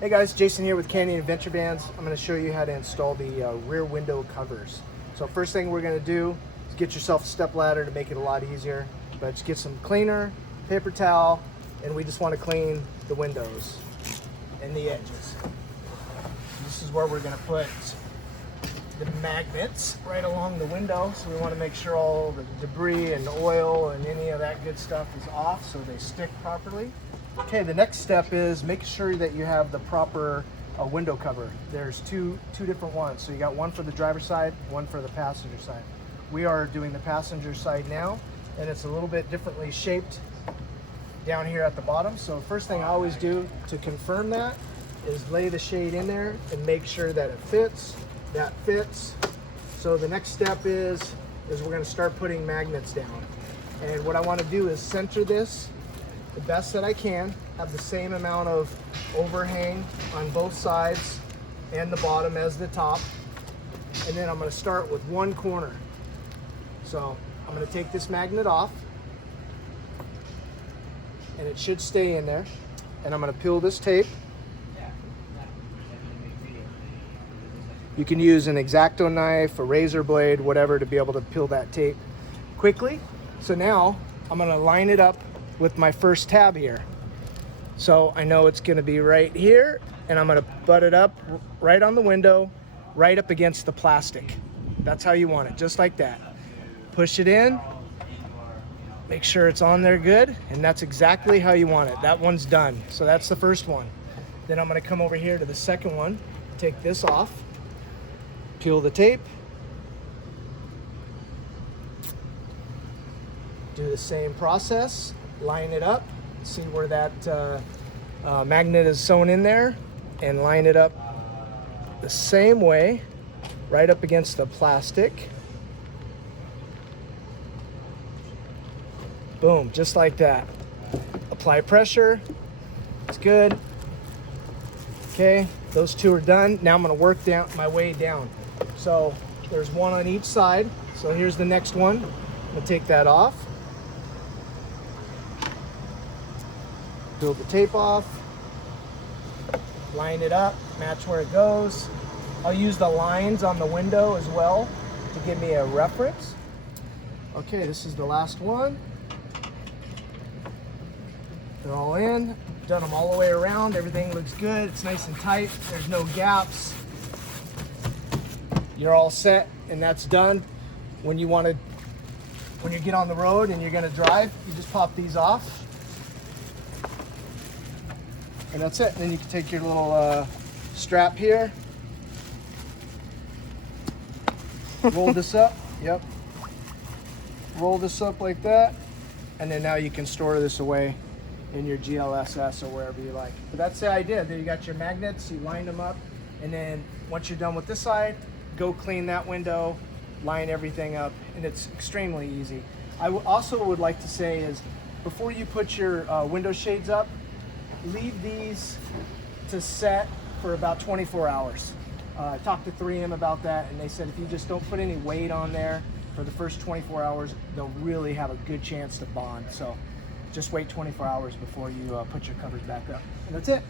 Hey guys, Jason here with Canyon Adventure Vans. I'm going to show you how to install the rear window covers. So first thing we're going to do is get yourself a step ladder to make it a lot easier. But just get some cleaner, paper towel, and we just want to clean the windows and the edges. This is where we're going to put the magnets right along the window. So we want to make sure all the debris and oil and any of that good stuff is off so they stick properly. Okay, the next step is make sure that you have the proper window cover. There's two different ones. So you got one for the driver's side, one for the passenger side. We are doing the passenger side now, and it's a little bit differently shaped down here at the bottom. So first thing I always do to confirm that is lay the shade in there and make sure that it fits, that fits. So the next step is we're gonna start putting magnets down. And what I wanna do is center this the best that I can, have the same amount of overhang on both sides and the bottom as the top. And then I'm going to start with one corner. So I'm going to take this magnet off and it should stay in there. And I'm going to peel this tape. You can use an X-Acto knife, a razor blade, whatever, to be able to peel that tape quickly. So now I'm going to line it up with my first tab here. So I know it's gonna be right here, and I'm gonna butt it up right on the window, right up against the plastic. That's how you want it, just like that. Push it in, make sure it's on there good, and that's exactly how you want it. That one's done. So that's the first one. Then I'm gonna come over here to the second one, take this off, peel the tape, do the same process. Line it up, see where that magnet is sewn in there, and line it up the same way, right up against the plastic. Boom, just like that. Apply pressure, it's good. Okay, those two are done. Now I'm gonna work down my way down. So there's one on each side. So here's the next one. I'm gonna take that off. Peel the tape off, line it up, match where it goes. I'll use the lines on the window as well to give me a reference. Okay, this is the last one. They're all in, done them all the way around. Everything looks good, it's nice and tight, there's no gaps. You're all set, and that's done. When you get on the road and you're gonna drive, you just pop these off. And that's it. And then you can take your little strap here, roll this up, yep. Roll this up like that, and then now you can store this away in your GLSS or wherever you like. But that's the idea. There you got your magnets, you lined them up, and then once you're done with this side, go clean that window, line everything up, and it's extremely easy. I also would like to say is, before you put your window shades up, leave these to set for about 24 hours. I talked to 3M about that, and they said if you just don't put any weight on there for the first 24 hours, they'll really have a good chance to bond. So just wait 24 hours before you put your covers back up. And that's it.